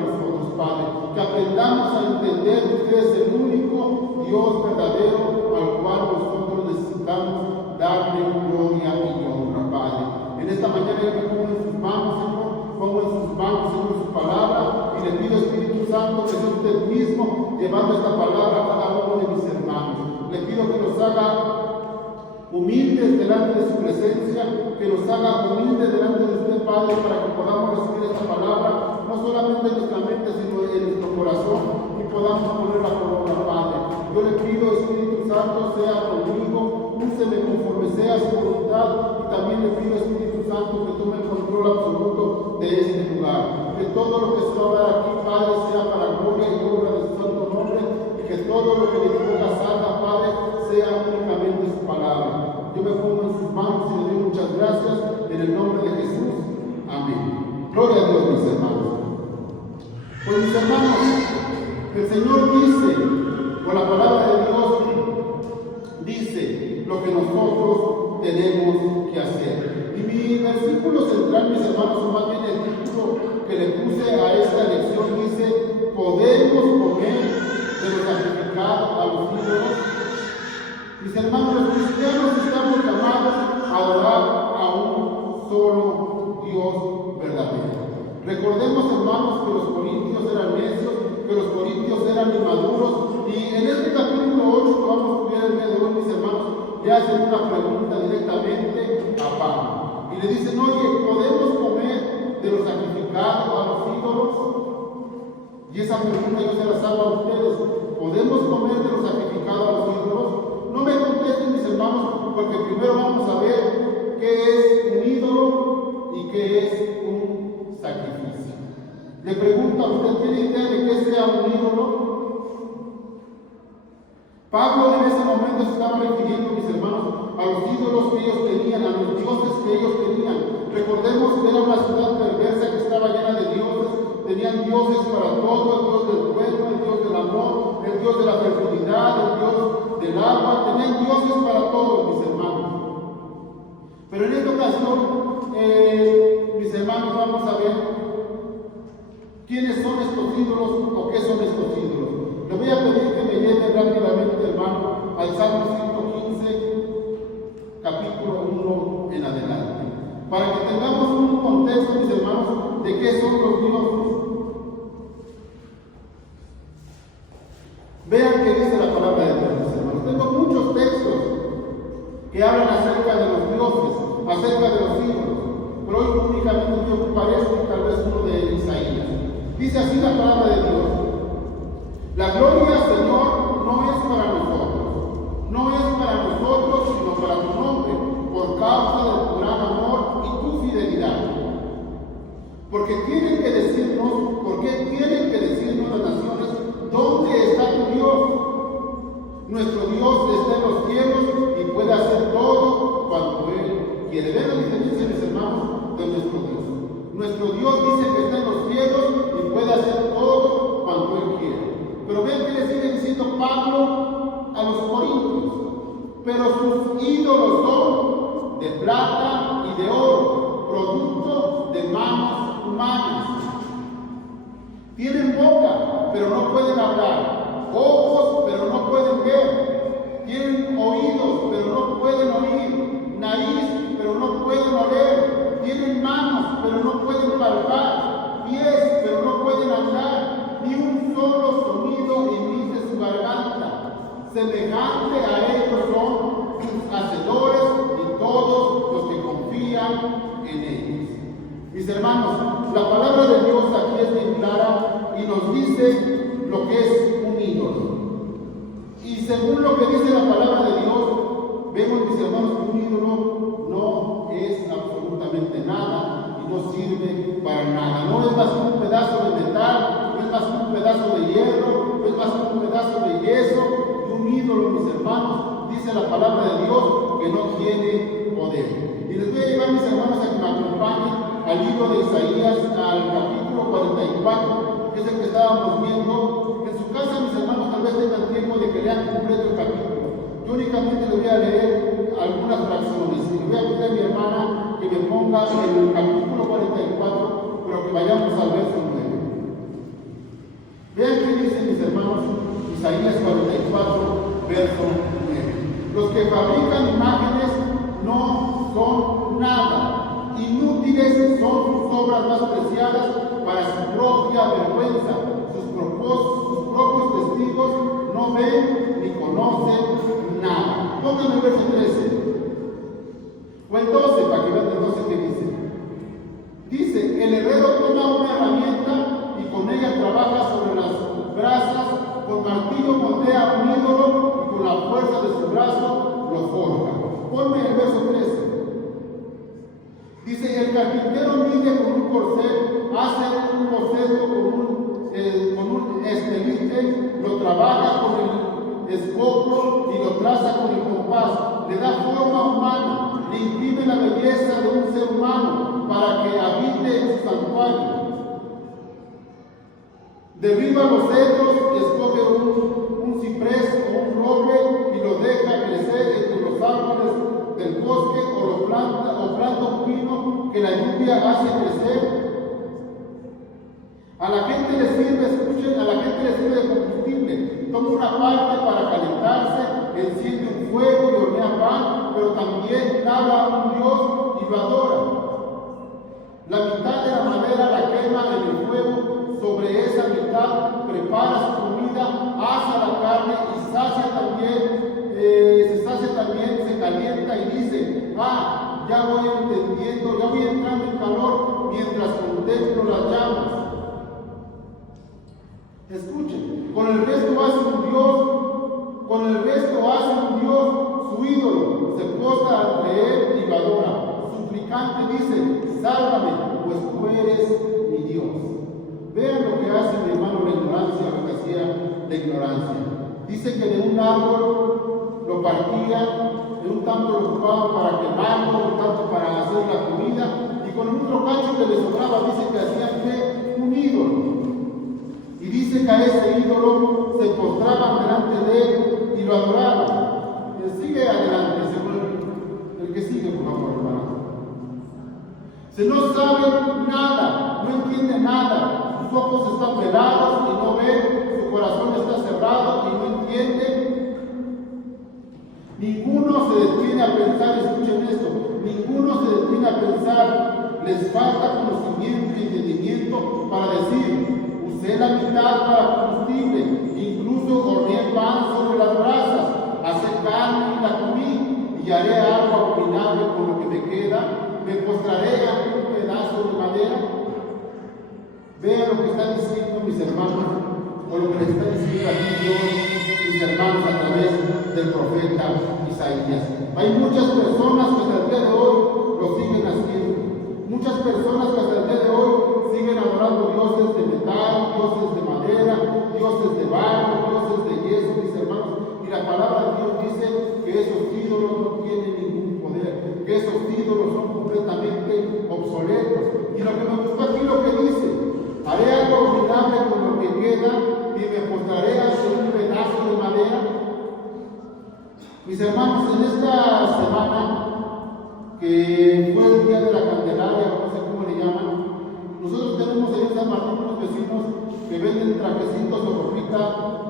nosotros, Padre. Que aprendamos a entender que usted es el único Dios verdadero al cual nosotros necesitamos darle gloria y honra, Padre. En esta mañana yo me pongo en sus manos, Señor, pongo en sus manos, Señor, su palabra, y le pido, Espíritu Santo, que sea usted mismo llevando esta palabra a cada uno de mis hermanos. Le pido que nos haga humildes delante de su presencia, que nos haga humildes delante de usted, Padre, para que podamos recibir esta palabra, no solamente en nuestra mente, sino en nuestro corazón, y podamos ponerla por obra, Padre. Yo le pido, Espíritu Santo, sea conmigo, úseme conforme sea su voluntad, y también le pido, Espíritu Santo, que tome el control absoluto de este lugar. Que todo lo que se va a dar aquí, Padre, sea para gloria y honra de su santo nombre, y que todo lo que le ponga salga, Padre, sea únicamente su palabra. Yo me pongo en sus manos y le doy muchas gracias en el nombre de Jesús. Amén. Gloria a Dios, mis hermanos. Pues mis hermanos, el Señor dice, con la palabra de Dios, dice lo que nosotros tenemos que hacer. Y mi versículo central, mis hermanos, o más bien el título que le puse a esta lección, dice: ¿podemos comer de lo sacrificado a los ídolos? Mis hermanos, los cristianos estamos llamados a adorar a un solo Dios verdadero. Recordemos, hermanos, que los corintios eran necios, que los corintios eran inmaduros, y en este capítulo 8 que vamos a estudiar el día de hoy, mis hermanos, le hacen una pregunta directamente a Pablo. Y le dicen: oye, ¿podemos comer de lo sacrificado a los ídolos? Y esa pregunta yo se la hago a ustedes: ¿podemos comer de lo sacrificado a los ídolos? No me contesten, mis hermanos, porque primero vamos a ver qué es un ídolo y qué es un sacrificio. Le pregunto a usted: ¿tiene idea de qué sea un ídolo? Pablo en ese momento se estaba refiriendo, mis hermanos, a los ídolos que ellos tenían, a los dioses que ellos tenían. Recordemos que era una ciudad perversa que estaba llena de dioses. Tenían dioses para todo: el Dios del trueno, el Dios del amor, el Dios de la fertilidad, el Dios del agua. Tenían dioses para todos, mis hermanos. Pero en esta ocasión, mis hermanos, vamos a ver quiénes son estos ídolos o qué son estos ídolos. Le voy a pedir que me lleve rápidamente, hermano, al Salmo 115, capítulo 1 en adelante, para que tengamos un contexto, mis hermanos, de qué son los dioses. Vean qué dice la palabra de Dios, mis hermanos. Tengo muchos textos que hablan acerca de los dioses, acerca de los ídolos, pero hoy únicamente me ocuparé tal vez uno de Isaías. Dice así la palabra de Dios: la gloria, Señor, no es para nosotros, no es para nosotros, sino para tu nombre, por causa de tu gran amor y tu fidelidad. ¿Por qué tienen que decirnos las naciones: ¿dónde está tu Dios? Nuestro Dios está en los cielos y puede hacer todo cuanto Él quiere. Vean la diferencia, mis hermanos, de nuestro Dios. Nuestro Dios dice que está en los cielos y puede hacer todo cuanto Él quiere. Pero vean que le sigue diciendo Pablo a los corintios: pero sus ídolos son de plata y de oro, producto de manos humanas. Tienen boca, pero no pueden hablar; ojos, pero no pueden ver; tienen oídos, pero no pueden oír; nariz, pero no pueden oler; tienen manos, pero no pueden palpar; pies, pero no pueden andar; ni un solo sonido emite su garganta. Semejante a ellos son sus hacedores y todos los que confían en ellos. Mis hermanos, la palabra de Dios aquí es bien clara y nos dice lo que es un ídolo. Y según lo que dice la palabra de Dios, vemos, mis hermanos, que un ídolo no es absolutamente nada y no sirve para nada. No es más que un pedazo de metal, no es más que un pedazo de hierro, no es más que un pedazo de yeso. Y un ídolo, mis hermanos, dice la palabra de Dios, que no tiene poder. Y les voy a llevar, mis hermanos, a que me acompañen al libro de Isaías, al capítulo 44, que es el que estábamos viendo. En su casa, mis hermanos, tal vez tengan tiempo de que lean completo el capítulo. Yo únicamente le voy a leer algunas fracciones y le voy a pedir a mi hermana que me ponga en el capítulo 44, pero que vayamos al verso 9. fabrican imágenes no son nada. Inútiles son sus obras más preciadas para su propia vergüenza. Sus propios testigos no ven ni conocen nada. Pónganme el verso 13. O el 12, para que vean el 12 que dice. Dice, el herrero toma una herramienta y con ella trabaja sobre las brasas, con martillo moldea un ídolo y con la fuerza de su brazo lo forja. Ponme el verso 13. Dice, el carpintero mide con un corcel, hace un boceto con un estelite, lo trabaja con el escoplo y lo traza con el compás, le da forma humana, le imprime la belleza de un ser humano para que habite en su santuario. Derriba los cedros, escoge un ciprés o un roble y lo deja crecer entre los árboles del bosque o planta un pino que la lluvia hace crecer. A la gente le sirve, escuchen, a la gente le sirve de combustible. Toma una parte para calentarse, enciende un fuego y hornea pan, pero también labra a un dios y lo adora. La mitad de la madera la quema en el fuego, sobre esa mitad prepara su comida, asa la carne y se sacia también, se calienta y dice, ya voy entendiendo, ya voy entrando en calor mientras contemplo las llamas. Escuchen, con el resto hace un Dios su ídolo, se posa ante él y lo adora. Suplicante dice, sálvame, pues tú eres mi Dios. Vean lo que hace mi hermano la ignorancia, lo que hacía la ignorancia. Dice que de un árbol lo partía, de un tanto lo ocupaban para quemarlo, un tanto para hacer la comida, y con otro cacho que le sobraba, dice que hacían ¿qué? Un ídolo. Y dice que a ese ídolo se postraban delante de él y lo adoraban. Sigue adelante, según el que sigue, por favor, hermano. Se no sabe nada, no entiende nada, sus ojos están velados y no ven, su corazón está cerrado y no entiende. Ninguno se detiene a pensar, escuchen esto, ninguno se detiene a pensar, les falta conocimiento y entendimiento para decir, usé la mitad para combustible, incluso horneé pan sobre las brasas, hace carne y la comí, y haré algo abominable con lo que me queda, me postraré ante un pedazo de madera. Vean lo que está diciendo mis hermanos, o lo que les está diciendo aquí Dios, mis hermanos, a través del profeta Isaías. Hay muchas personas que hasta el día de hoy lo siguen haciendo. Muchas personas que hasta el día de hoy siguen adorando dioses de metal, dioses de madera, dioses de barro, dioses de yeso, mis hermanos. Y la palabra de Dios dice que esos ídolos no tienen ningún poder, que esos ídolos son completamente obsoletos. Y lo que me gustó aquí lo que dice, haré algo abominable con lo que queda y me postraré ante un pedazo de madera. Mis hermanos, en esta semana, que fue el día de la Candelaria, no sé cómo le llaman, nosotros tenemos en San Martín unos vecinos que venden trajecitos o ropita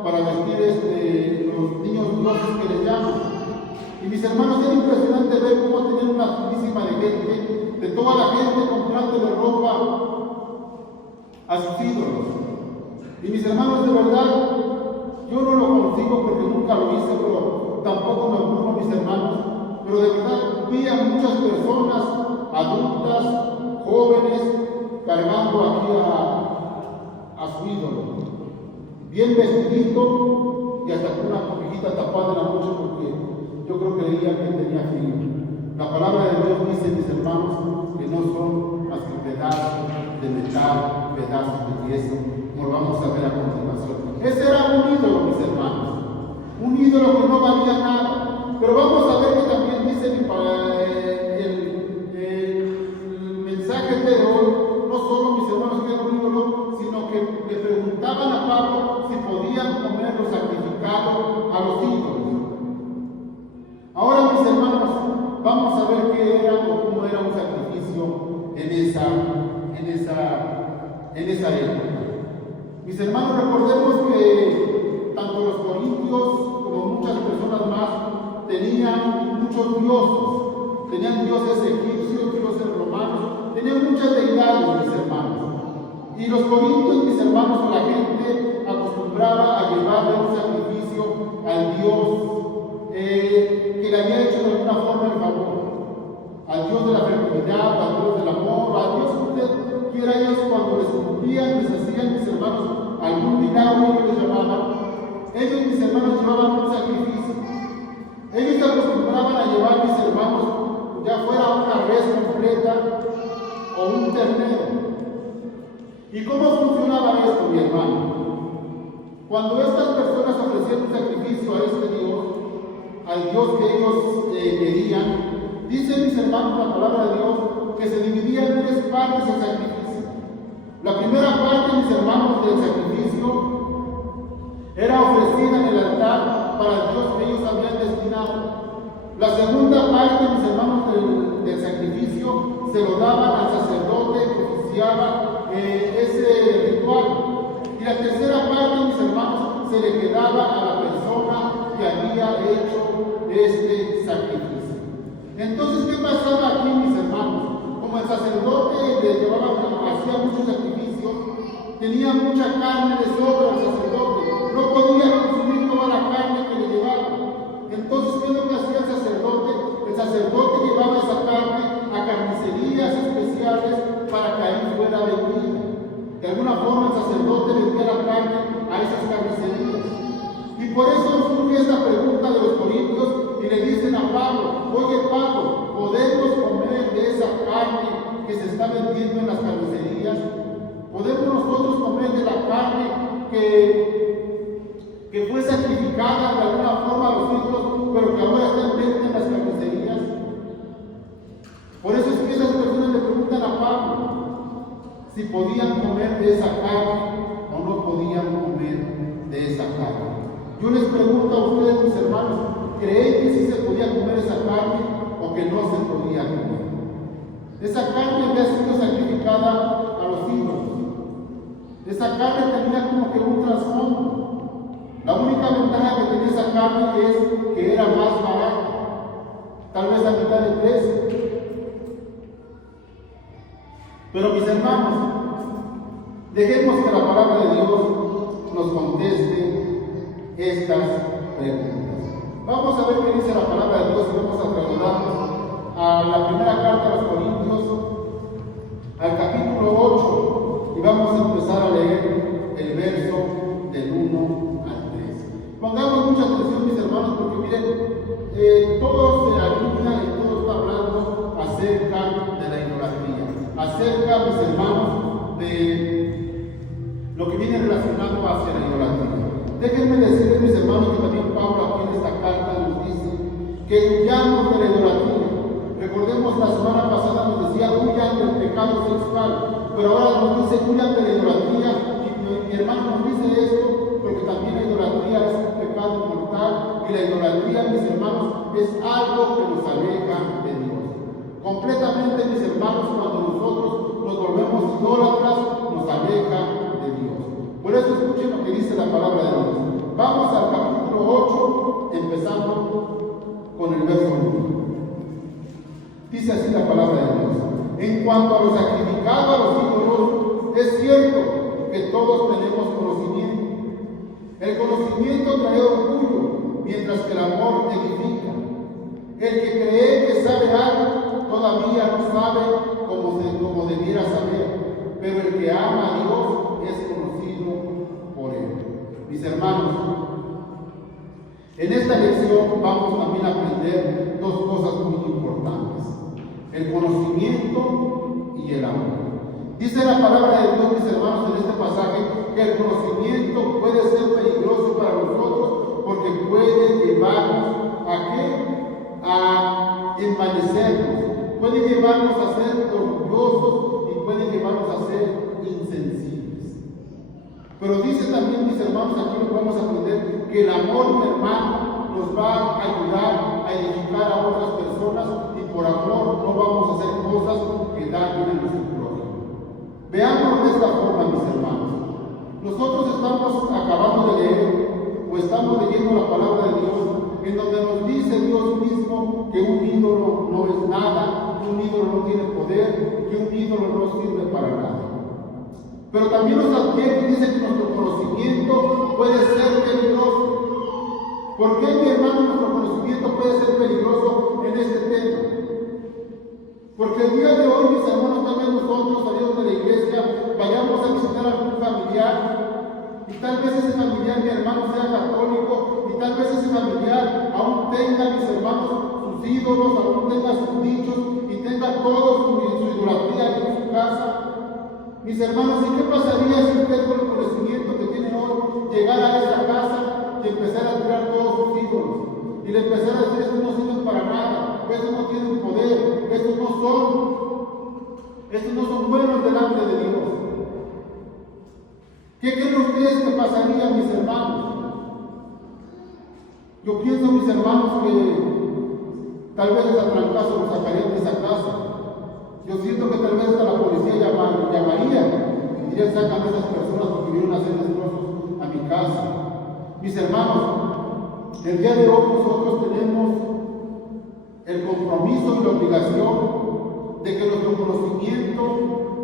para vestir los niños dioses que les llaman. Y mis hermanos, es impresionante ver cómo tenían una finísima de gente, de toda la gente comprándole ropa a sus ídolos. Y mis hermanos, de verdad, yo no lo consigo porque nunca lo hice, pero tampoco me aburro, mis hermanos. Pero de verdad vi a muchas personas, adultas, jóvenes, cargando aquí a su ídolo. Bien vestidito y hasta con una cobijita tapada en la noche porque yo creo que creía que tenía frío. La palabra de Dios dice, mis hermanos, que no son más que pedazos de metal, pedazos de yeso, como lo vamos a ver a continuación. Ese era un ídolo, mis hermanos. Un ídolo que no valía nada. Pero vamos a ver que también dice el mensaje de hoy, no solo mis hermanos que eran un ídolo, sino que le preguntaban a Pablo si podían comer lo sacrificado a los ídolos. Ahora, mis hermanos, vamos a ver qué era o cómo era un sacrificio en esa época. Mis hermanos, recordemos que tanto los corintios como muchas personas más tenían dioses egipcios, dioses romanos, tenían muchas deidades, mis hermanos. Y los corintios, mis hermanos, la gente acostumbraba a llevarle un sacrificio al Dios que le había hecho de alguna forma el favor. Al Dios de la fertilidad, al Dios del amor, al Dios que usted quiera. Ellos cuando les cumplían, les hacían, mis hermanos, algún milagro, ellos les llamaban. Ellos, mis hermanos, llevaban un sacrificio. Ellos se acostumbraban a llevar, mis hermanos, ya fuera una res completa o un ternero. ¿Y cómo funcionaba esto, mi hermano? Cuando estas personas ofrecían un sacrificio a este Dios, al Dios que ellos querían, dice, mis hermanos, la palabra de Dios, que se dividía en tres partes el sacrificio. La primera parte, mis hermanos, del sacrificio era ofrecida en el altar para el Dios que ellos habían destinado. La segunda parte, mis hermanos, del sacrificio se lo daban al sacerdote que oficiaba ese ritual. Y la tercera parte, mis hermanos, se le quedaba a la persona que había hecho este sacrificio. Entonces, ¿qué pasaba aquí, mis hermanos? Como el sacerdote hacía muchos sacrificios, tenía mucha carne de sobra el sacerdote, no podía consumir toda la carne que le llevaba. Entonces, ¿qué es lo que hacía el sacerdote? El sacerdote llevaba esa carne a carnicerías especiales para que ahí fuera vendida. De alguna forma, el sacerdote vendía la carne a esas carnicerías. Y por eso surge esta pregunta de los corintios y le dicen a Pablo: oye, Pablo, ¿podemos comer de esa carne que se está vendiendo en las carnicerías? ¿Podemos nosotros comer de la carne que fue sacrificada de alguna forma a los ídolos, pero que ahora está en venta en las carnicerías? Por eso es que esas personas le preguntan a Pablo si podían comer de esa carne o no podían comer de esa carne. Yo les pregunto a ustedes, mis hermanos, ¿creen que sí se podía comer esa carne o que no se podía comer? Esa carne había sido sacrificada a los ídolos. Esa carne tenía como que un trasfondo. La única ventaja que tenía esa carne es que era más barata, tal vez a mitad de precio. Pero, mis hermanos, dejemos que la palabra de Dios nos conteste estas preguntas. Vamos a ver qué dice la palabra de Dios y vamos a trasladarnos a la primera carta a los Corintios, al capítulo 8, y vamos a empezar a leer el verso del 1 al 3. Pongamos mucha atención, mis hermanos, porque miren, todo se alinea y todo está hablando acerca de la idolatría, acerca, mis hermanos, de lo que viene relacionado hacia la idolatría. Déjenme decirles, mis hermanos, que también Pablo aquí en esta carta nos dice que huyamos de la idolatría. Recordemos, la semana pasada nos decía: huyan del pecado sexual, pero ahora nos dice: huyan de la idolatría. Y mi hermano nos dice esto porque también la idolatría es un pecado mortal, y la idolatría, mis hermanos, es algo que nos aleja de Dios. Completamente, mis hermanos, cuando nosotros nos volvemos idólatras, nos aleja de Dios. Por eso escuchen lo que dice la palabra de Dios. Vamos al capítulo 8, empezando con el verso 1. Dice así la palabra de Dios: en cuanto a lo sacrificado a los ídolos, es cierto que todos tenemos conocimiento. El conocimiento trae orgullo, mientras que el amor edifica. El que cree que sabe algo, todavía no sabe como debiera saber, pero el que ama a Dios es conocido por él. Mis hermanos, en esta lección vamos también a aprender dos cosas muy importantes: el conocimiento y el amor. Dice la palabra de Dios, mis hermanos, en este pasaje, que el conocimiento puede ser peligroso para nosotros porque puede llevarnos ¿a qué? A envanecernos, puede llevarnos a ser orgullosos y puede llevarnos a ser insensibles. Pero dice también, mis hermanos, aquí nos vamos a aprender que el amor, mi hermano, nos va a ayudar a edificar a otras personas, y por amor no vamos a hacer cosas que dañen a nuestro prójimo. Veámoslo de esta forma, mis hermanos. Nosotros estamos acabando de leer o estamos leyendo la palabra de Dios, en donde nos dice dice Dios mismo que un ídolo no es nada, que un ídolo no tiene poder, que un ídolo no sirve para nada. Pero también nos advierte y dice que nuestro conocimiento puede ser peligroso. ¿Por qué, mi hermano, nuestro conocimiento puede ser peligroso en este tema? Porque el día de hoy, mis hermanos, también nosotros salimos de la iglesia, vayamos a visitar a algún familiar, y tal vez ese familiar, mi hermano, sea católico, y tal vez ese familiar aún tenga, mis hermanos, sus ídolos, aún tenga sus dichos, y tenga todo su idolatría en su casa. Mis hermanos, ¿y qué pasaría si usted, con el conocimiento que tiene hoy, llegara a esa casa y empezara a tirar todos sus ídolos? Y le empezara a decir: estos no sirven para nada, estos no tienen poder, estos no son buenos delante de Dios. ¿Qué creen ustedes que pasaría, mis hermanos? Yo pienso, mis hermanos, que tal vez a trancazo los sacarían de esa casa. Yo siento que tal vez hasta la policía llamaría y diría: sacan a esas personas porque vinieron a hacer destrozos a mi casa. Mis hermanos, el día de hoy nosotros tenemos el compromiso y la obligación de que nuestro conocimiento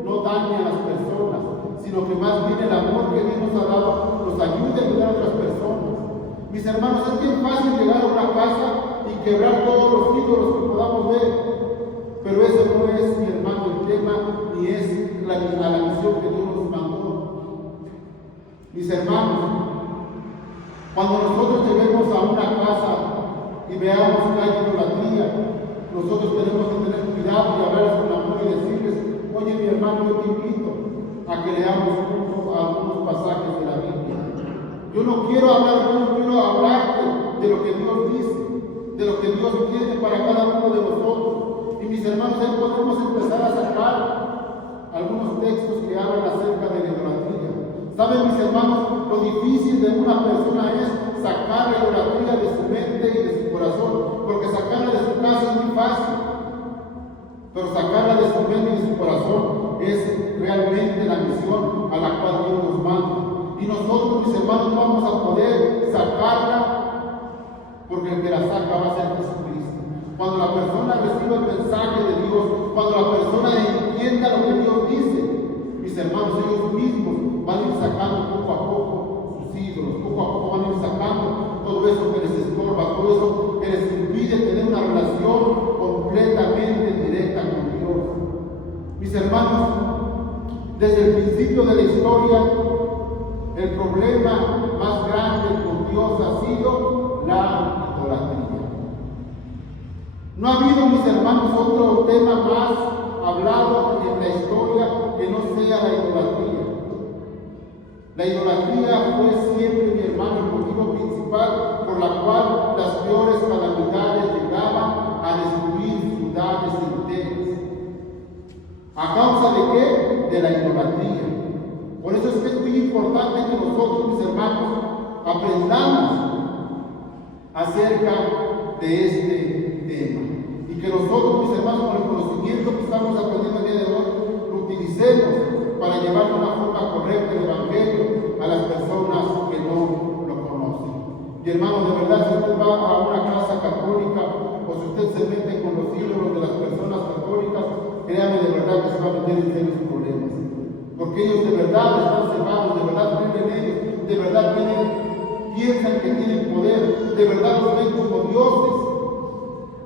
no dañe a las personas, sino que más bien el amor que Dios nos ha dado nos ayude a ayudar a otras personas. Mis hermanos, es bien fácil llegar a una casa y quebrar todos los ídolos que podamos ver. Pero eso no es, mi hermano, el tema, ni es la misión que Dios nos mandó. Mis hermanos, cuando nosotros lleguemos a una casa y veamos que hay idolatría, nosotros tenemos que tener cuidado y hablarles con amor y decirles: oye, mi hermano, yo te invito a que leamos algunos pasajes de la Biblia. Yo no quiero hablarte de lo que Dios dice, de lo que Dios tiene para cada uno de nosotros. Y mis hermanos, ahí podemos empezar a sacar algunos textos que hablan acerca de la idolatría. ¿Saben, mis hermanos, lo difícil de una persona es sacar la idolatría de su mente y de su corazón? Porque sacarla de su casa es muy fácil, pero sacarla de su mente y de su corazón es realmente la misión a la cual Dios nos manda. Y nosotros, mis hermanos, no vamos a poder sacarla, porque el que la saca va a ser Jesucristo. Cuando la persona reciba el mensaje de Dios, cuando la persona entienda lo que Dios dice, mis hermanos, ellos mismos van a ir sacando poco a poco sus ídolos, poco a poco van a ir sacando todo eso que les estorba, todo eso que les impide tener una relación completamente directa con Dios. Mis hermanos, desde el principio de la historia, el problema más grande con Dios ha sido la idolatría. No ha habido, mis hermanos, otro tema más hablado en la historia que no sea la idolatría. La idolatría fue siempre, mi hermano, el motivo principal por la cual las peores calamidades llegaban a destruir ciudades enteras. ¿A causa de qué? De la idolatría. Por eso es que es muy importante que nosotros, mis hermanos, aprendamos acerca de este tema. Y que nosotros, mis hermanos, con el conocimiento que estamos aprendiendo el día de hoy, lo utilicemos para llevar de una forma correcta el Evangelio a las personas que no lo conocen. Y hermano, de verdad, si usted va a una casa católica o si usted se mete con los ídolos de las personas católicas, créame, de verdad que se va a meter en serios problemas. Porque ellos de verdad están cegados, de verdad creen en ellos, de verdad piensan que tienen poder, de verdad los ven como dioses.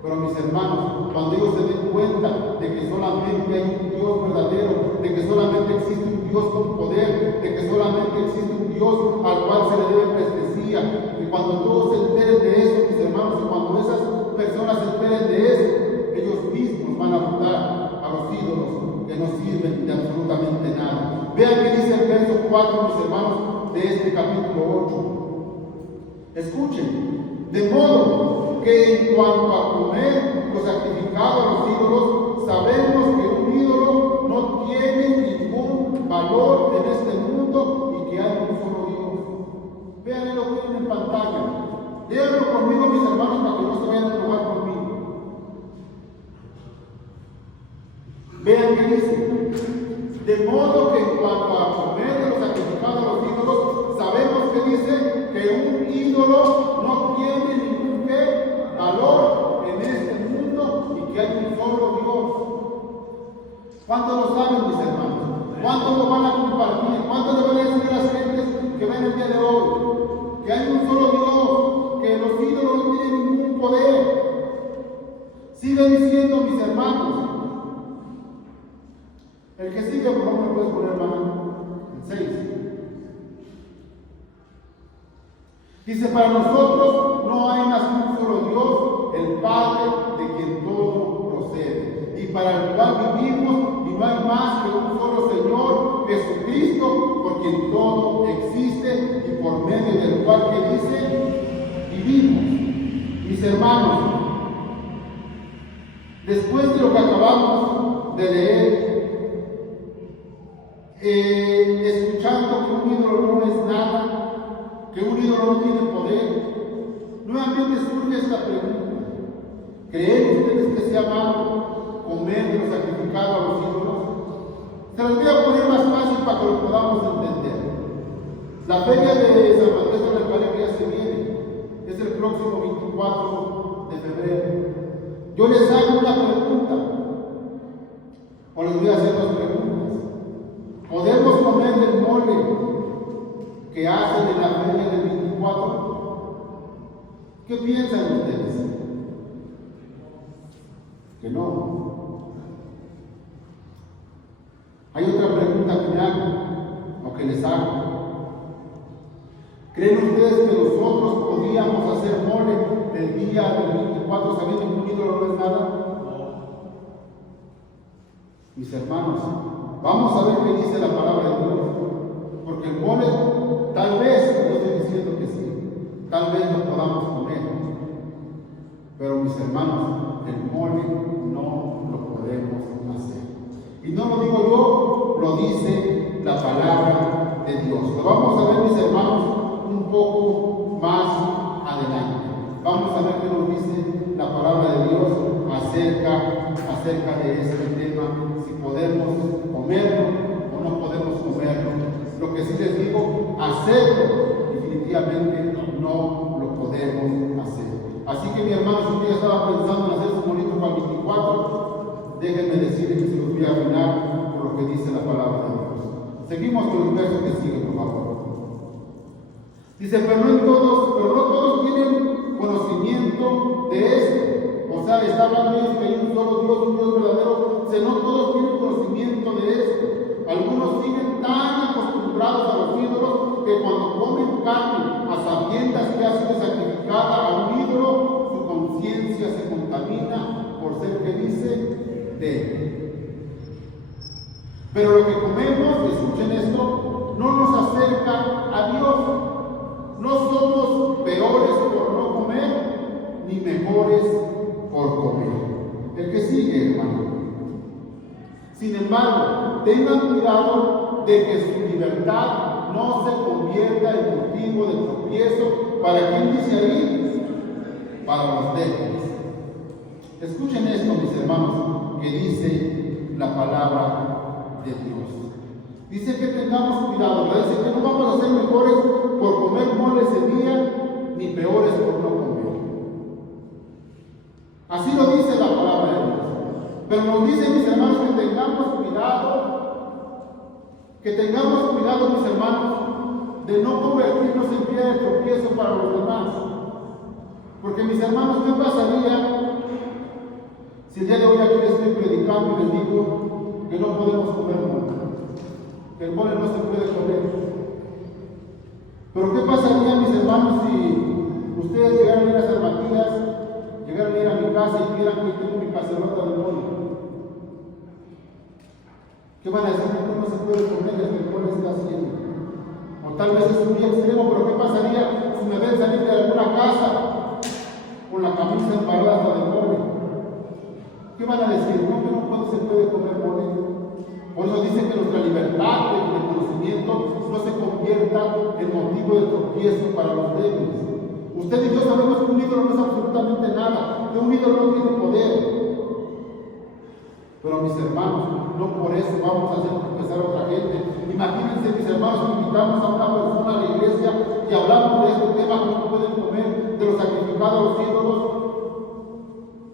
Pero mis hermanos, cuando ellos se den cuenta de que solamente hay un Dios verdadero, de que solamente existe un Dios con poder, de que solamente existe un Dios al cual se le debe pleitesía, y cuando todos se enteren de eso, mis hermanos, y cuando esas personas se enteren de eso, ellos mismos van a votar a los ídolos que no sirven de absolutamente nada. Vean que dice el verso 4, mis hermanos, de este capítulo 8. Escuchen: de modo que en cuanto a comer lo sacrificado a los ídolos, sabemos que un ídolo no tiene ningún valor en este mundo y que hay un solo Dios. Vean lo que tienen en pantalla. Léanlo conmigo, mis hermanos, para que no se vayan a enojar conmigo. Vean que dice: de modo que en cuanto a comer de lo sacrificado a los ídolos, sabemos que dice que un ídolo no tiene ningún valor ¿Cuántos lo saben, mis hermanos? ¿Cuántos lo van a compartir? ¿Cuántos le van a decir a las gentes que ven el día de hoy? Que hay un solo Dios, que los ídolos no tienen ningún poder. Sigue diciendo, mis hermanos. El que sigue, por favor, me puedes poner, hermano. El 6. Dice, para nosotros no hay más que un solo Dios, el Padre, de quien todo procede, y para el cual vivimos, y no hay más que un solo Señor, Jesucristo, por quien todo existe, y por medio del cual, que dice, vivimos. Mis hermanos, después de lo que acabamos de leer, escuchando que un ídolo no es nada, que un ídolo no tiene poder, nuevamente surge esta pregunta: ¿creen ustedes que sea malo comer de lo sacrificado a los ídolos? Se los voy a poner más fácil para que lo podamos entender. La feria de San Mateo de la cual ya se viene, es el próximo 24 de febrero. Yo les hago una pregunta, o les voy a hacer dos preguntas. ¿Podemos comer del mole que hacen en la feria del 24? ¿Qué piensan ustedes? Que no. Hay otra pregunta que me hago, o que les hago. ¿Creen ustedes que nosotros podíamos hacer mole el día del 24 sabiendo que un ídolo no es nada? Mis hermanos, vamos a ver qué dice la palabra de Dios. Porque el mole, tal vez, no estoy diciendo que sí, tal vez lo podamos comer. Pero mis hermanos, el mole no lo podemos hacer. Y no lo digo yo, lo dice la palabra de Dios. Lo vamos a ver, mis hermanos, un poco más adelante. Vamos a ver qué nos dice la palabra de Dios acerca de este tema, si podemos comerlo o no podemos comerlo. Lo que sí les digo, hacerlo definitivamente no lo podemos hacer. Así que, mi hermano, si usted estaba pensando en hacer su monito para el 24, déjenme decirles que se los voy a arruinar por lo que dice la palabra de Dios. Seguimos con el verso que sigue, por favor. Dice, pero no todos tienen conocimiento de esto. O sea, está hablando de que hay un solo Dios, un Dios verdadero. Dice, no todos tienen conocimiento de esto. Algunos siguen tan acostumbrados a los ídolos que cuando comen carne a sabiendas que ha sido sacrificada a un ídolo, su conciencia se contamina por ser, que dice, débil. Pero lo que comemos, escuchen esto, no nos acerca a Dios. No somos peores por no comer, ni mejores por comer. El que sigue, hermano. Sin embargo, tengan cuidado de que su libertad no se convierta en motivo de tropiezo. ¿Para quién dice ahí? Para los débiles. Escuchen esto, mis hermanos, que dice la palabra de Dios. Dice que tengamos cuidado, ¿verdad? Dice que no vamos a ser mejores por comer mole ese día, ni peores por no comer. Así lo dice la palabra de Dios. Pero nos dice, mis hermanos, que tengamos cuidado, mis hermanos, de no convertirnos en piedra de tropiezo para los demás. Porque, mis hermanos, ¿qué pasaría si el día de hoy aquí les estoy predicando y les digo que no podemos comer mole? Que el mole no se puede comer. Pero ¿qué pasaría, mis hermanos, si ustedes llegaran a ir a San Matías, llegaran a ir a mi casa y vieran que tengo mi cacerota de mole? ¿Qué van a decir? Que no se puede comer, que el mole está haciendo. O tal vez es muy extremo, pero ¿qué pasaría si me ven salir de alguna casa con la camisa embarrada hasta de mole? ¿Qué van a decir? No, que no se puede comer mole. Por eso dice que nuestra libertad de conocimiento no se convierta en motivo de tropiezo para los débiles. Usted y yo sabemos que un ídolo no es absolutamente nada, que un ídolo no tiene poder. Pero, mis hermanos, no por eso vamos a hacer tropezar a otra gente. Imagínense, mis hermanos, que invitamos a una persona a la iglesia y hablamos de este tema que no pueden comer, de los sacrificados a los ídolos,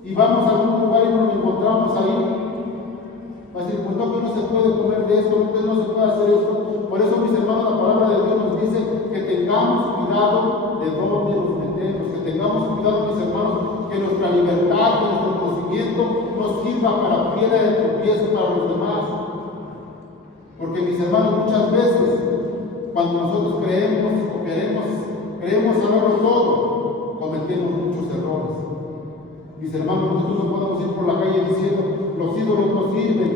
y vamos a algún lugar y nos encontramos ahí Va a decir, pues no, que no se puede comer de esto, que no se puede hacer esto. Por eso, mis hermanos, la palabra de Dios nos dice que tengamos cuidado de dónde nos metemos, que tengamos cuidado, mis hermanos, que nuestra libertad, que nuestro conocimiento nos sirva para piedra de tropiezo para los demás. Porque, mis hermanos, muchas veces, cuando nosotros creemos o queremos saberlo todo, cometemos muchos errores. Mis hermanos, nosotros no podemos ir por la calle diciendo, los ídolos no sirven,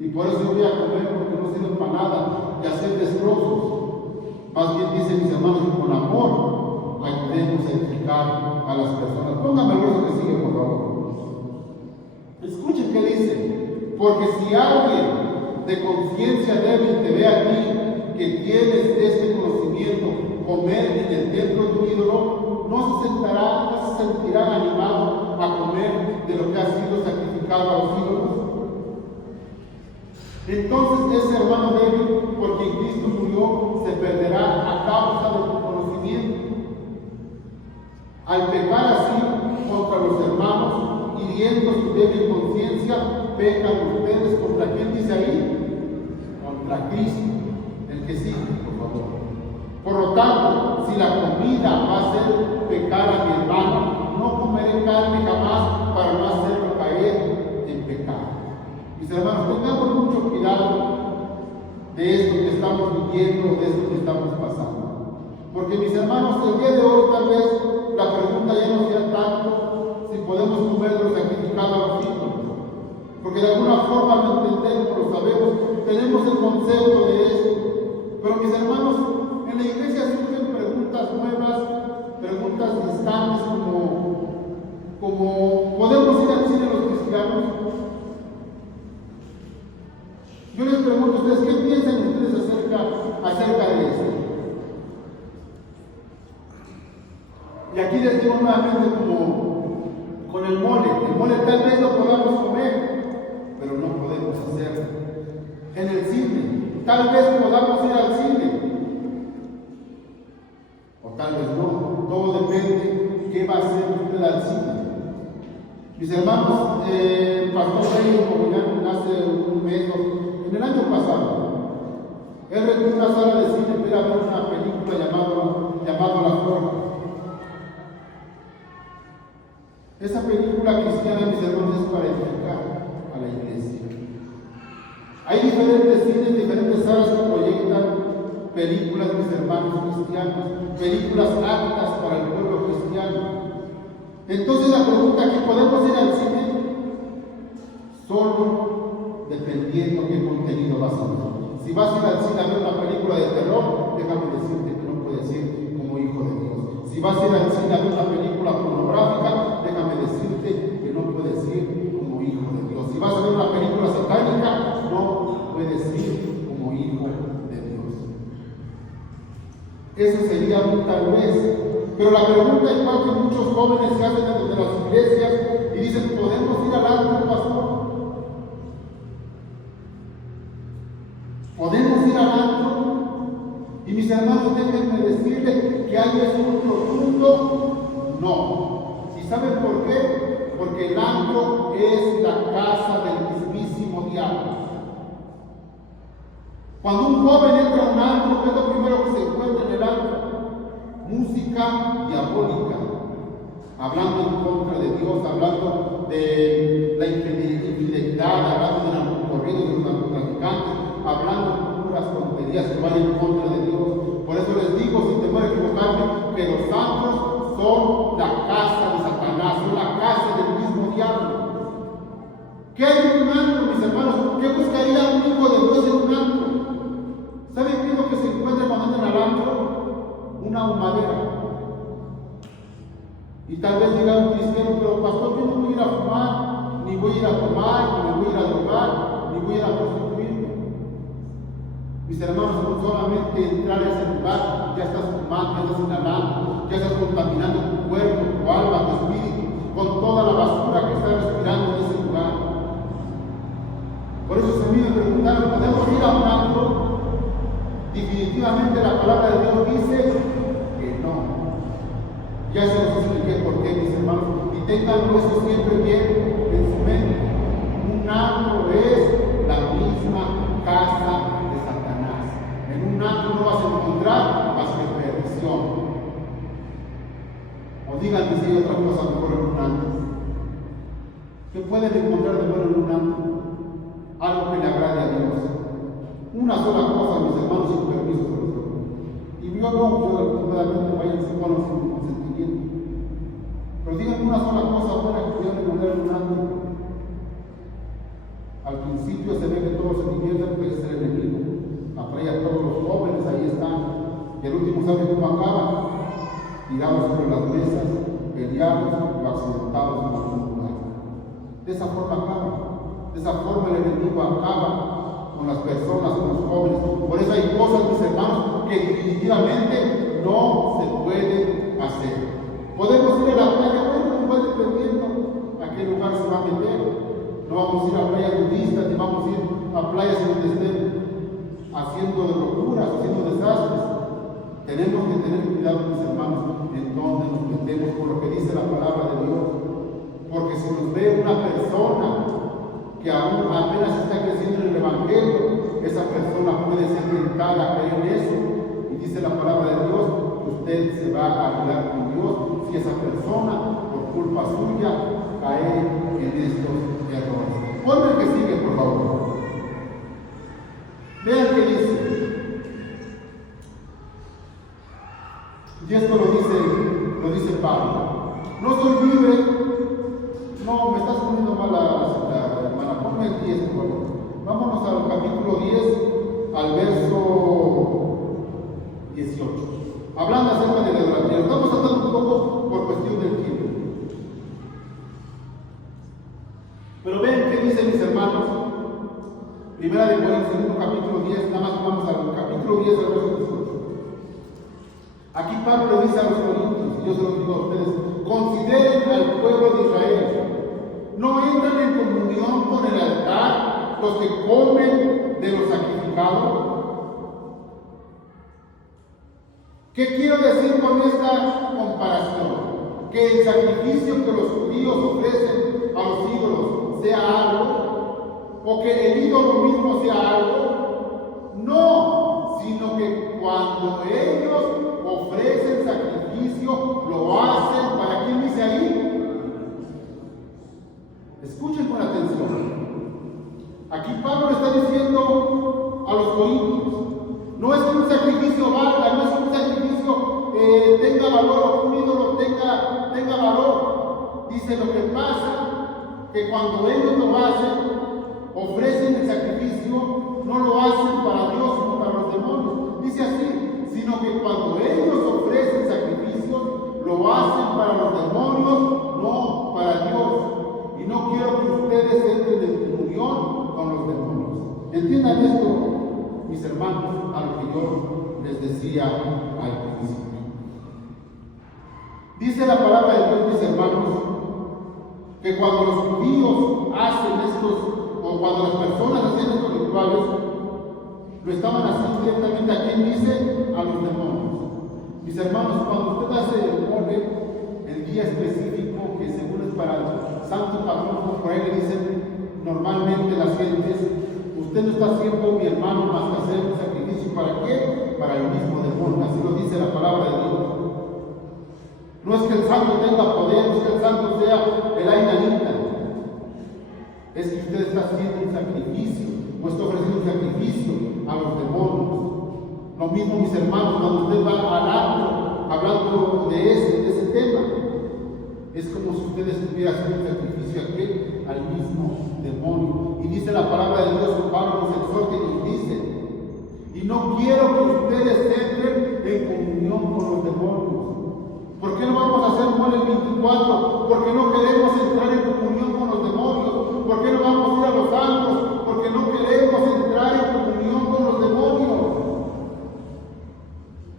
y por eso voy a comer porque no sirven para nada, y hacer destrozos. Más bien dice, mis hermanos, que con amor ayudemos a edificar a las personas. Póngame el verso que sigue, por favor. Escuchen qué dice. Porque si alguien de conciencia débil te ve a ti, que tienes este conocimiento, comer en el templo de un ídolo, no se sentirá animado a comer de lo que ha sido sacrificado a los ídolos. Entonces ese hermano débil, porque en Cristo murió, se perderá a causa de tu conocimiento. Al pecar así contra los hermanos, hiriendo su débil conciencia, pecan ustedes. ¿Contra quién dice ahí? Contra Cristo, el que sigue, por favor. Por lo tanto, si la comida va a hacer pecar a mi hermano, no comeré carne jamás para no hacerlo caer en pecado. Mis hermanos, tengamos mucho cuidado de esto que estamos viviendo, de esto que estamos pasando. Porque, mis hermanos, el día de hoy tal vez la pregunta ya no sea tanto si podemos comer de lo sacrificado a los ídolos. Porque de alguna forma lo entendemos, lo sabemos, tenemos el concepto de eso. Pero, mis hermanos, en la iglesia surgen preguntas nuevas, preguntas distantes, como ¿podemos ir al cine los cristianos? Yo les pregunto a ustedes, ¿qué piensan ustedes acerca de eso? Y aquí les digo nuevamente como con el mole. El mole tal vez lo podamos comer, pero no podemos hacerlo. En el cine, tal vez podamos ir al cine, o tal vez no. Todo depende qué va a hacer usted al cine. Mis hermanos, el pastor Rey Movilán hace un mes, en el año pasado, él reunió una sala de cine para ver una película llamada La Forja. Esa película cristiana, mis hermanos, es para edificar a la iglesia. Hay diferentes cines, diferentes salas que proyectan películas, mis hermanos cristianos, películas aptas para el pueblo cristiano. Entonces la pregunta es, ¿podemos ir al cine? Solo dependiendo qué contenido vas a ver. Si vas a ir al cine a ver una película de terror, déjame decirte que no puedes ir como hijo de Dios. Si vas a ir al cine a ver una película pornográfica, déjame decirte que no puedes ir como hijo de Dios. Si vas a ver una película satánica, no puedes ir como hijo de Dios. Eso sería un tal vez. Pero la pregunta, igual que muchos jóvenes se hacen desde las iglesias y dicen, ¿podemos ir al antro, pastor? ¿Podemos ir al antro? Y mis hermanos, déjenme decirles que hay un rotundo no. ¿Y saben por qué? Porque el antro es la casa del mismísimo diablo. Cuando un joven entra a un antro, ¿qué es lo primero que se encuentra en el antro? Música diabólica, hablando en contra de Dios, hablando de la infidelidad, hablando de narcocorridos, de los narcotraficantes, hablando puras tonterías que van en contra de Dios. Por eso les digo, sin temor a equivocarme, que los santos son la casa de Satanás, son la casa del mismo diablo. ¿Qué hay en un antro, mis hermanos? ¿Qué buscaría un hijo de Dios en un antro? ¿Saben qué es lo que se encuentra cuando entran al antro? Una humadera. Y tal vez diga un cristiano, pero pastor, yo no voy a ir a fumar, ni voy a ir a tomar, ni me voy a ir a drogar, ni voy a ir a prostituirme. Mis hermanos, con solamente entrar a ese lugar, ya estás fumando, ya estás inhalando, ya estás contaminando tu cuerpo, tu alma, tu espíritu, con toda la basura que estás respirando en ese lugar. Por eso si a mí me preguntaron, ¿podemos ir a un antro? Definitivamente la palabra de Dios dice que no. Ya se los expliqué por qué, mis hermanos, y tengan eso siempre bien en su mente. Un un antro es la misma casa de Satanás. En un antro no vas a encontrar más que perdición. O díganme si hay otra cosa mejor en un antro. ¿Qué pueden encontrar de bueno en un antro? Algo que le agrade a Dios. Una sola cosa, mis hermanos, sin permiso, por favor. Y yo no, yo afortunadamente vayan sin consentimiento. Pero díganme una sola cosa buena que pudieran encontrar en un antro. Al principio se ve que todos se divierten porque es el enemigo. Atrae a todos los jóvenes, ahí están. Y el último sabe cómo acaba. Tirados sobre las mesas, peleados o accidentados en algún lugar. De esa forma acaba. De esa forma el enemigo acaba con las personas, con los jóvenes. Por eso hay cosas, mis hermanos, que definitivamente no se pueden hacer. Podemos ir a la playa, bueno, igual dependiendo a qué lugar se va a meter. No vamos a ir a playas nudistas, ni vamos a ir a playas donde estén haciendo locuras, haciendo desastres. Tenemos que tener cuidado, mis hermanos, en donde nos metemos, por lo que dice la palabra de Dios. Porque si nos ve una persona que aún apenas está creciendo en el Evangelio, esa persona puede ser tentada a creer en eso. Y dice la palabra de Dios que usted se va a arreglar con Dios si esa persona, por culpa suya, cae en estos errores. Ponme el que sigue, por favor. Vean qué dice. Y esto lo dice Pablo. No soy libre. No, me estás poniendo mal la hermana. Ponme el 10, por favor. Vámonos al capítulo 10, al verso 18. Hablando acerca de la idolatría. Estamos tratando un poco por cuestión del tiempo. Pero ven qué dice, mis hermanos. Primera de Corintios, capítulo 10, nada más vamos al capítulo 10, al verso 18. Aquí Pablo le dice a los corintios, y yo se los digo a ustedes, consideren al pueblo de Israel. No entran en comunión con el altar los que comen de lo sacrificado. ¿Qué quiero decir con esta comparación? Que el sacrificio que los judíos ofrecen a los ídolos sea algo, o que el ídolo mismo sea algo. No, sino que cuando ellos ofrecen sacrificio, lo hacen para quién dice ahí. Escuchen con atención. Aquí Pablo está diciendo a los corintios, no es que un sacrificio valga, no es que un sacrificio tenga valor o que un ídolo tenga valor. Dice lo que pasa, que cuando ellos lo hacen, ofrecen el sacrificio, no lo hacen para Dios, sino para los demonios. Dice así, sino que cuando ellos ofrecen sacrificios, lo hacen para los demonios, no para Dios. Y no quiero que ustedes entren en comunión con los demonios. Entiendan esto, mis hermanos, a lo que yo les decía al principio. Dice la palabra de Dios, mis hermanos, que cuando los judíos hacen estos, o cuando las personas hacen estos rituales, lo estaban haciendo directamente a quién dice, a los demonios. Mis hermanos, cuando usted hace el día específico que según es para el santo patrón, por ahí le dicen normalmente las gentes, usted no está haciendo, mi hermano, más que hacer un sacrificio. ¿Para qué? Para el mismo demonio. Así lo dice la palabra de Dios. No es que el santo tenga poder, no es que el santo sea el ainanita. Es que usted está haciendo un sacrificio, o está ofreciendo un sacrificio a los demonios. Lo mismo, mis hermanos, cuando usted va al acto hablando de ese tema, es como si usted estuviera haciendo un sacrificio al mismo demonio. Y dice la palabra de Dios, que Pablo nos exhorta y nos dice, y no quiero que ustedes entren en comunión con los demonios. ¿Por qué no vamos a hacer como el 24? Porque no queremos entrar en comunión con los demonios. ¿Por qué no vamos a ir a los santos? Porque no queremos entrar en comunión con los demonios.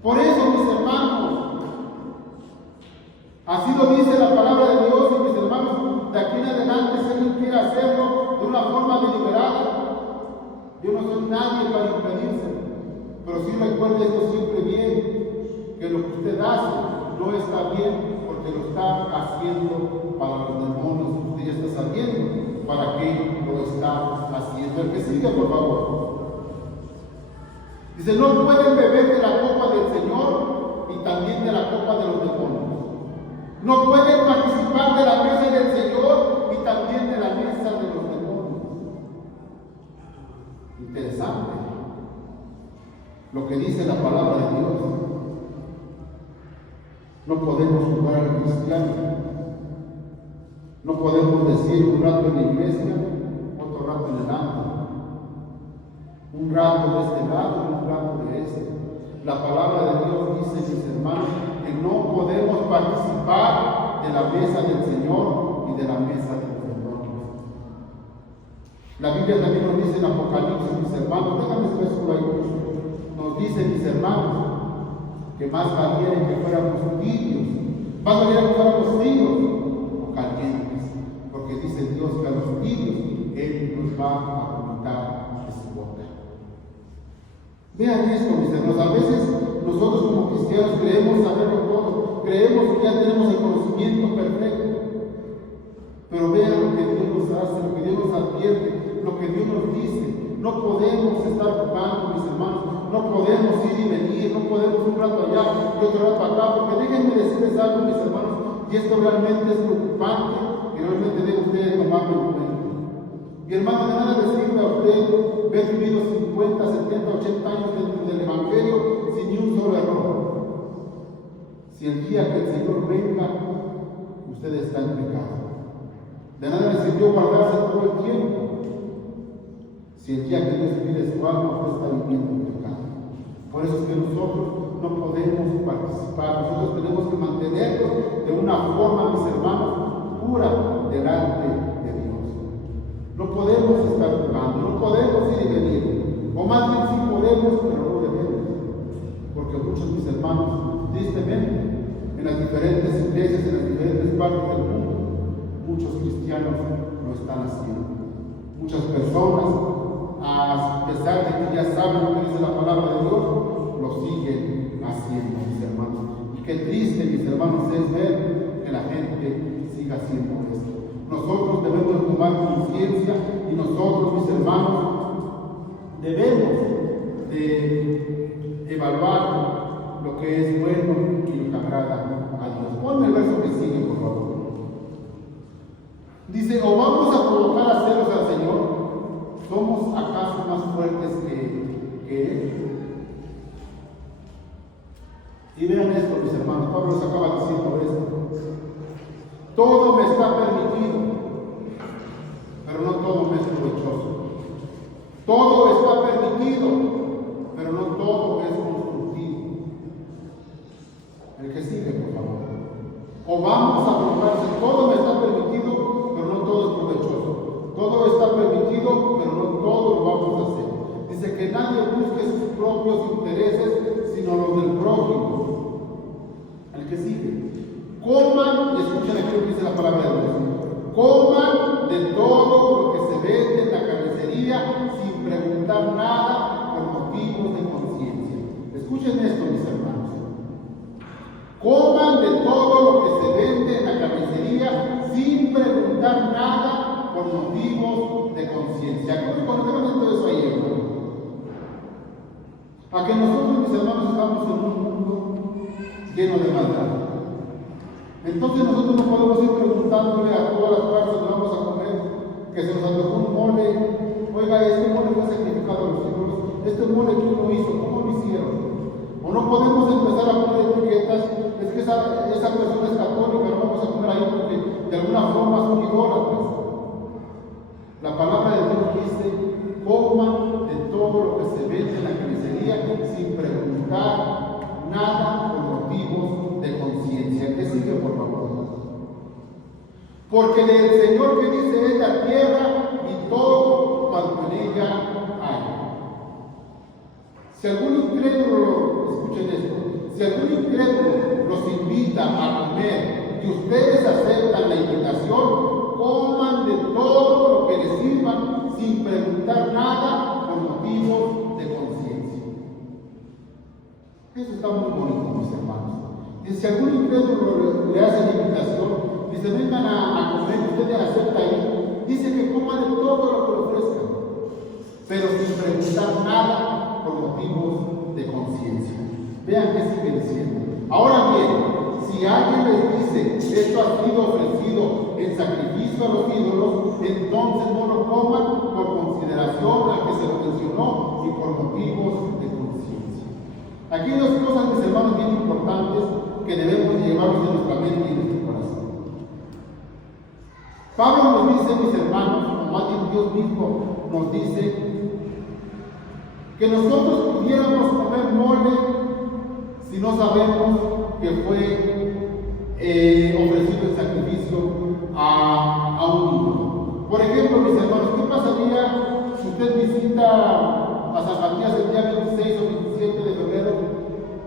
Por eso, mis hermanos, así lo dice la palabra de Dios, y mis hermanos, de aquí en adelante, si alguien quiere hacerlo de una forma deliberada, yo no soy nadie para impedirse, pero sí recuerde esto siempre bien, que lo que usted hace no está bien, porque lo está haciendo para los demonios. Usted ya está sabiendo para qué lo lo está haciendo. El que sigue, por favor. Dice, no pueden beber de la copa del Señor y también de la copa de los demonios. No pueden participar de la mesa del Señor y también de la mesa de los demonios. Interesante lo que dice la palabra de Dios. No podemos jugar al cristiano. No podemos decir un rato en la iglesia, otro rato en el antro. Un rato de este lado y un rato de este. La palabra de Dios dice, mis hermanos, que no podemos participar de la mesa del Señor y de la mesa de los demonios. La Biblia también nos dice en Apocalipsis, mis hermanos, déjame ver solo ahí. Nos dice, mis hermanos, que más valiera que fuéramos tibios, más valiera que fuéramos fríos o calientes, porque dice Dios que a los tibios Él nos va a vomitar de su boca. Vean esto, mis hermanos, a veces nosotros como cristianos creemos saberlo todo, creemos que ya tenemos el conocimiento perfecto, pero vean lo que Dios nos hace, lo que Dios nos advierte, lo que Dios nos dice. No podemos estar jugando, mis hermanos, no podemos ir y venir, no podemos un rato allá y otro rato acá, porque déjenme decirles algo, mis hermanos, y esto realmente es preocupante y realmente debe usted tomarlo en cuenta. Mi hermano, de nada le sirve a usted haber vivido 50, 70, 80 años dentro del Evangelio sin ni un solo error. Si el día que el Señor venga, usted está en pecado. De nada le sirvió guardarse todo el tiempo. Si el día que Dios pide su alma, usted está viviendo en pecado. Por eso es que nosotros no podemos participar, nosotros tenemos que mantenerlo de una forma, mis hermanos, pura delante de Dios. No podemos estar jugando, no podemos ir y venir, o más bien sí podemos, pero no debemos, porque muchos, mis hermanos, tristemente, en las diferentes iglesias, en las diferentes partes del mundo, muchos cristianos lo están haciendo. Muchas personas, a pesar de que ya saben lo que dice la palabra de Dios, lo siguen haciendo, mis hermanos. Y qué triste, mis hermanos, es ver que la gente siga haciendo esto. Nosotros debemos tomar conciencia y nosotros, mis hermanos, debemos de evaluar lo que es bueno y lo que agrada a Dios. Ponme el verso que sigue, por favor. Dice, o vamos a provocar a celos al Señor. ¿Somos acaso más fuertes que Él? Y vean esto, mis hermanos, Pablo les acaba diciendo esto. Todo me está permitido, pero no todo me es provechoso. Todo está permitido, pero no todo es constructivo. El que sigue, por favor. O vamos a probarse, todo me está permitido, pero no todo es provechoso. Todo está permitido, pero no todo lo vamos a hacer. Dice que nadie busque sus propios intereses, sino los del prójimo. El que sigue. Coman, y escuchen aquí lo que dice la palabra de Dios. Coman de todo lo que se vende en la carnicería sin preguntar nada por motivos de conciencia. Escuchen esto, mis hermanos. Coman de todo lo que se vende en la carnicería sin preguntar nada por motivos de conciencia. ¿Cómo conocemos todo eso ahí, hermano? A que nosotros, mis hermanos, estamos en un mundo lleno de maldad. Entonces nosotros no podemos ir preguntándole a todas las partes donde vamos a comer, que se nos antojó un mole, oiga, este mole fue sacrificado a los ídolos, este mole que uno hizo, ¿cómo lo hicieron? O no podemos empezar a poner etiquetas, es que esa persona es católica, no vamos a comer ahí porque de alguna forma son idólatras. La palabra de Dios dice, coman de todo lo que se vende en la carnicería sin preguntar nada por motivos de conciencia. ¿Qué sigue, por favor? Porque del Señor que dice es la tierra y todo cuanto en ella hay. Si algún incrédulo, escuchen esto, si algún incrédulo los invita a comer y ustedes aceptan la invitación, coman de todo lo que les sirvan sin preguntar nada por motivos de conciencia. Eso está muy bonito, mis hermanos. Y si algún incrédulo le hace la invitación, dice vengan a comer, ustedes aceptan ahí, dice que coman de todo lo que nada por motivos de conciencia. Vean qué sigue diciendo. Ahora bien, si alguien les dice, esto ha sido ofrecido en sacrificio a los ídolos, entonces no lo coman por consideración al que se lo mencionó y por motivos de conciencia. Aquí hay dos cosas, mis hermanos, bien importantes que debemos llevarnos en nuestra mente y en nuestro corazón. Pablo nos dice, mis hermanos, o más bien Dios mismo nos dice, que nosotros pudiéramos comer mole si no sabemos que fue ofrecido en sacrificio a un ídolo. Por ejemplo, mis hermanos, ¿qué pasaría si usted visita a San Matías el día 26 o 27 de febrero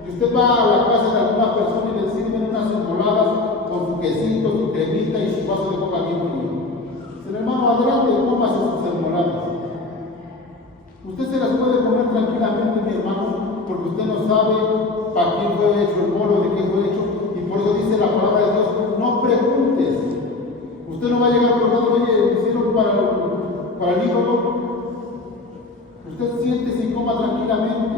y usted va a la casa de alguna persona y le sirven unas enmoladas con su quesito, su cremita y su vaso de coca bien frío? Dice, hermano, adelante, cómase sus enmoladas. Usted se las puede comer tranquilamente, mi hermano, porque usted no sabe para quién fue hecho el molo, de qué fue hecho, y por eso dice la palabra de Dios, no preguntes. Usted no va a llegar preguntando, oye, hicieron para el ídolo. Usted siéntese y coma tranquilamente.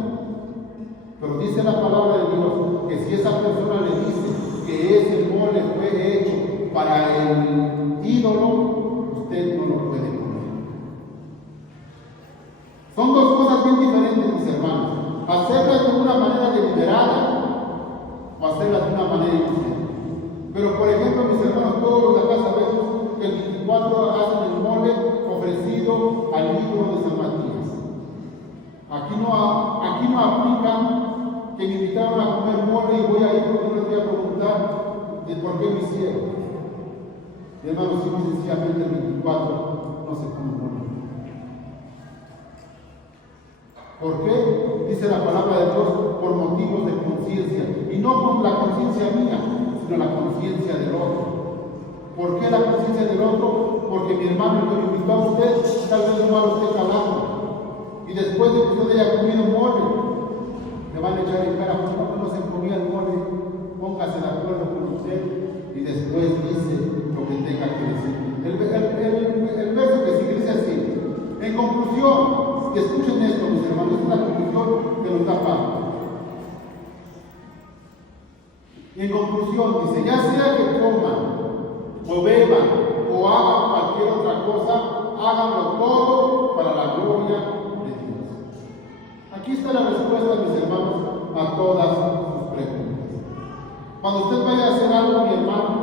Pero dice la palabra de Dios que si esa persona le dice que ese mole fue hecho para el ídolo, usted no lo puede comer. Son dos cosas bien diferentes, mis hermanos. Hacerlas de una manera deliberada o hacerlas de una manera inocente. Pero, por ejemplo, mis hermanos, todos los de acá sabemos que el 24 hacen el mole ofrecido al ídolo de San Matías. Aquí no aplican que me invitaron a comer mole y voy a ir porque no les voy a preguntar de por qué lo hicieron. Hermanos, simple y sencillamente el 24 no se come mole. ¿Por qué? Dice la palabra de Dios, por motivos de conciencia. Y no por la conciencia mía, sino la conciencia del otro. ¿Por qué la conciencia del otro? Porque mi hermano que lo invitó a usted, tal vez no va a usted calando. Y después de que usted haya comido mole, le van a echar en cara, ¿por qué no se comía el mole? Póngase de acuerdo con usted y después dice lo que tenga que decir. El verso que sigue dice así. En conclusión, escuchen esto, mis hermanos, es la conclusión que nos da Pablo. En conclusión, dice, ya sea que coman, o beban, o hagan cualquier otra cosa, háganlo todo para la gloria de Dios. Aquí está la respuesta, mis hermanos, a todas sus preguntas. Cuando usted vaya a hacer algo, mi hermano,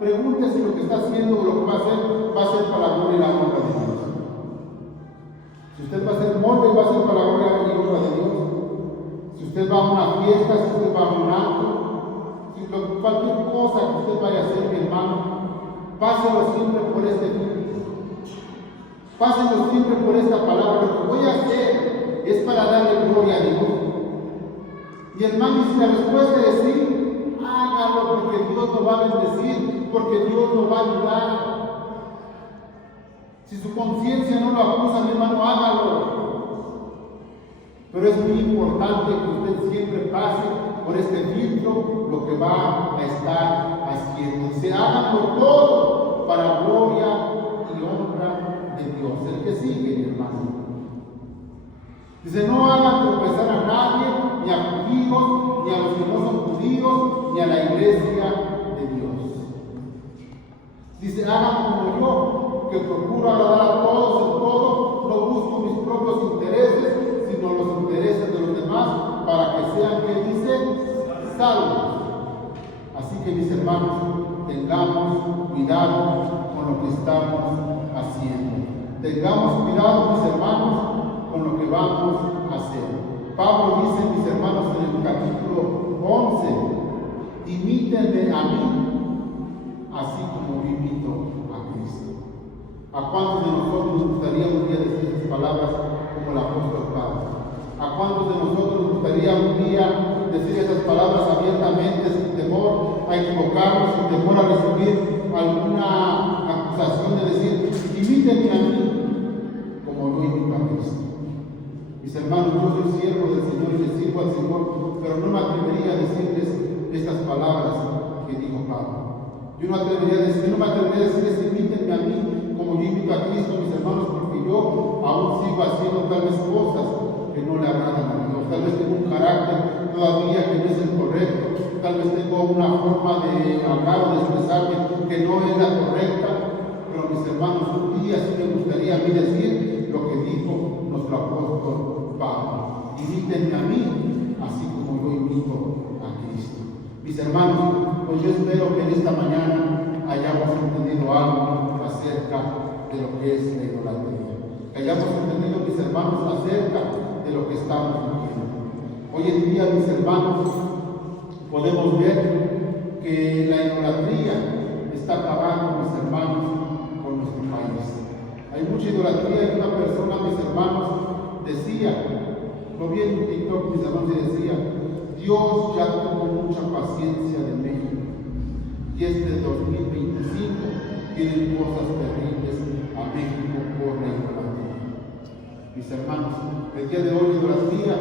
pregúntese si lo que está haciendo o lo que va a ser para la gloria y la honra de Dios. Si usted va a hacer mole, va a ser para la gloria y la honra de Dios. Si usted va a una fiesta, si usted va a un acto, cualquier cosa que usted vaya a hacer, mi hermano, páselo siempre por este filtro. Pásenlo siempre por esta palabra. Lo que voy a hacer es para darle gloria a Dios. Y hermano, si la respuesta es sí, hágalo porque Dios lo va a bendecir, porque Dios lo va a ayudar. Si su conciencia no lo acusa, mi hermano, hágalo. Pero es muy importante que usted siempre pase por este filtro lo que va a estar haciendo. Se háganlo todo para gloria y honra de Dios. El que sigue, mi hermano. Dice, no hagan tropezar a nadie, ni a judíos, ni a los que no son judíos, ni a la iglesia de Dios. Dice, hagan como yo, que procuro agradar a todos en todo, no busco mis propios intereses, sino los intereses de los demás, para que sean, que dice, salvos. Así que, mis hermanos, tengamos cuidado con lo que estamos haciendo. Tengamos cuidado, mis hermanos, con lo que vamos a hacer. Pablo dice, mis hermanos, en el capítulo 11, imítenme a mí, así como yo imito a Cristo. ¿A cuántos de nosotros nos gustaría un día decir esas palabras como el apóstol Pablo? ¿A cuántos de nosotros nos gustaría un día decir esas palabras abiertamente, sin temor a equivocarnos, sin temor a recibir alguna acusación de decir, imítenme a mí como yo imito a Cristo? Mis hermanos, yo soy siervo del Señor y le sirvo al Señor, pero no me atrevería a decirles estas palabras que dijo Pablo. Yo no me atrevería a decirles, imítenme a mí como yo imito a Cristo, mis hermanos, porque yo aún sigo haciendo tales cosas que no le agradan a Dios. Tal vez tengo un carácter todavía que no es el correcto. Tal vez tengo una forma de hablar o de expresarme que no es la correcta. Pero mis hermanos, un día sí me gustaría a mí decir lo que dijo nuestro apóstol Pablo. Imítenme a mí, así como yo imito a Cristo. Mis hermanos, pues yo espero que en esta mañana hayamos entendido algo acerca de lo que es la idolatría. Que hayamos entendido, mis hermanos, acerca de lo que estamos viviendo. Hoy en día, mis hermanos, podemos ver que la idolatría está acabando, mis hermanos, con nuestro país. Hay mucha idolatría y una persona, mis hermanos, decía, lo vi en TikTok, mis hermanos, y decía, Dios ya tuvo mucha paciencia de México. Y este 2025 tienen cosas terribles a México por la idolatría. Mis hermanos, el día de hoy la idolatría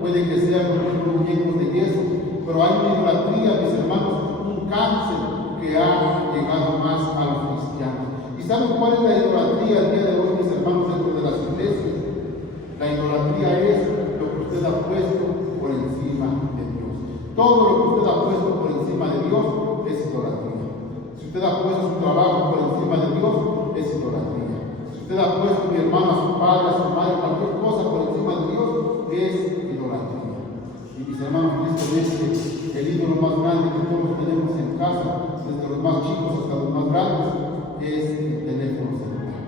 puede que sea como unos muñecos de yeso, pero hay una idolatría, mis hermanos, un cáncer que ha llegado más a los cristianos. ¿Y saben cuál es la idolatría el día de hoy, mis hermanos, dentro de las iglesias? La idolatría es lo que usted ha puesto por encima de Dios. Todo lo que usted ha puesto por encima de Dios es idolatría. Si usted ha puesto su trabajo por encima de Dios, es idolatría. Si usted ha puesto, mi hermano, a su padre, a su madre, cualquier cosa por encima de Dios, es idolatría. Y mis hermanos, tristemente, el ídolo más grande que todos tenemos en casa, desde los más chicos hasta los más grandes, es el teléfono celular.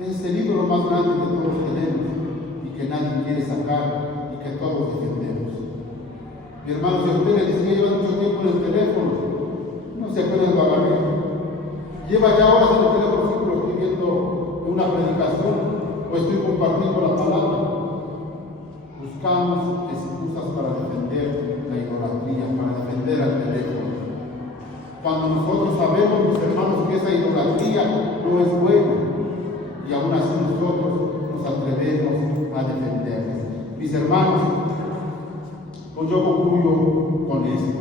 Es el ídolo más grande que todos tenemos y que nadie quiere sacar y que todos defendemos. Mi hermano, si a usted le decía lleva mucho tiempo en el teléfono, no se acuerda lo agarré. Lleva ya horas en el teléfono, siempre estoy viendo una predicación o estoy compartiendo la palabra. Buscamos excusas para defender la idolatría, para defender al teléfono. Cuando nosotros sabemos, mis hermanos, que esa idolatría no es buena, y aún así nosotros nos atrevemos a defenderla. Mis hermanos, pues yo concluyo con esto.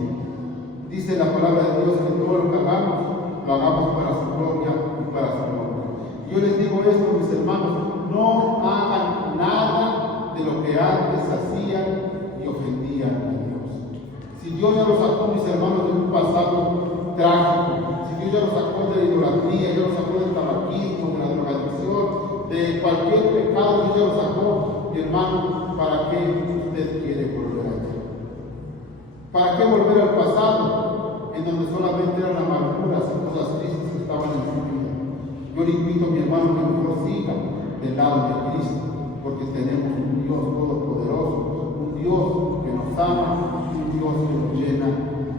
Dice la palabra de Dios que todo lo que hagamos, lo hagamos para su gloria y para su honra. Y yo les digo esto, mis hermanos, no hagan nada de lo que antes hacían y ofendían a Dios. Si Dios ya los sacó, mis hermanos, de un pasado trágico, si Dios ya los sacó de la idolatría, ya los sacó del tabaquismo, de la drogadicción, de cualquier pecado, Dios ya los sacó, mi hermano, ¿para qué usted quiere volver allá? ¿Para qué volver al pasado, en donde solamente eran amarguras y cosas tristes que estaban en su vida? Yo le invito a mi hermano que mejor siga del lado de Cristo, porque tenemos un Dios todopoderoso, un Dios que nos ama, un Dios que nos llena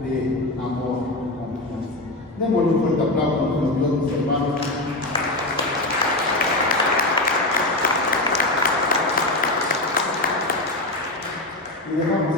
de amor y confianza. Démosle un fuerte aplauso a nuestro Dios, mis hermanos. Y dejamos